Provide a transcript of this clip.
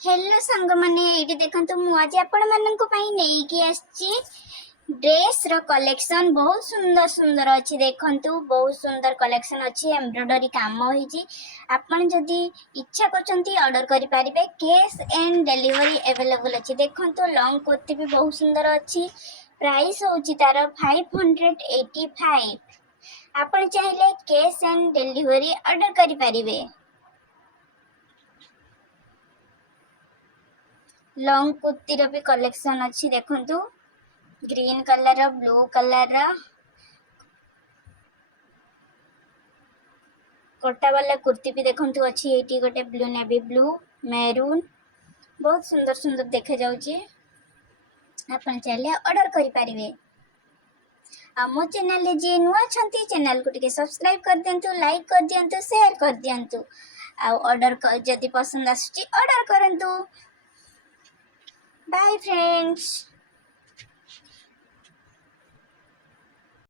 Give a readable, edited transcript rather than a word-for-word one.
Hello सांग मैंने ये देखो मु आज आपण मानक नहीं आसी ड्रेस रो कलेक्शन बहुत सुंदर सुंदर अच्छी देखंतु बहुत सुंदर कलेक्शन अच्छी एम्ब्रॉयडरी काम होईची आपण जदी इच्छा करचंती ऑर्डर करि पारिबे कैश एंड डिलीवरी अवेलेबल अच्छी देखंतु लॉन्ग कुर्ती भी बहुत सुंदर अच्छी प्राइस होची तार 585 आपण चाहिले कैश एंड डिलीवरी ऑर्डर करि पारिबे लॉन्ग कुर्ती भी कलेक्शन अच्छी देखंतु green colour blue colour Kota वाला कुर्ती भी देखंतु अच्छी एटी गोटे ब्लू नेवी ब्लू मेरून बहुत सुंदर सुंदर देखा जाउची आपण चाहे ऑर्डर करि पारिबे मो चैनल जे नुआ छंती चैनल को टिके सब्सक्राइब कर दियंतु लाइक कर दियंतु शेयर कर दियंतु आ ऑर्डर जदी पसंद आसुची ऑर्डर करंतु बाय फ्रेंड्स।